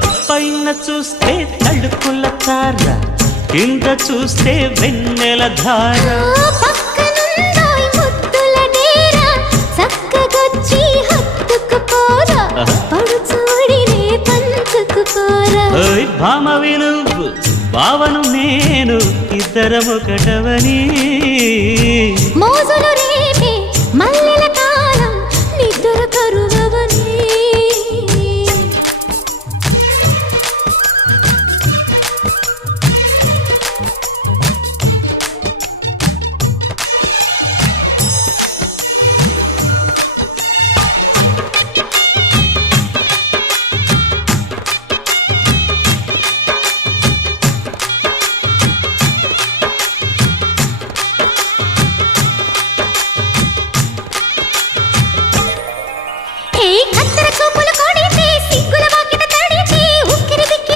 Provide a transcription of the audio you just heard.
పైన చూస్తే తడుకుల తార, కింద చూస్తే వెన్నెల ధార. పక్కనుందోయ్ ముద్దుల డేరా, చక్కగొచ్చి హత్తుకుపోరా, పడు చూడినే పంచుకుపోరా. భామ వినువు భావను నేను, ఇద్దరమొకటవని మోజులు రేపే మల్లె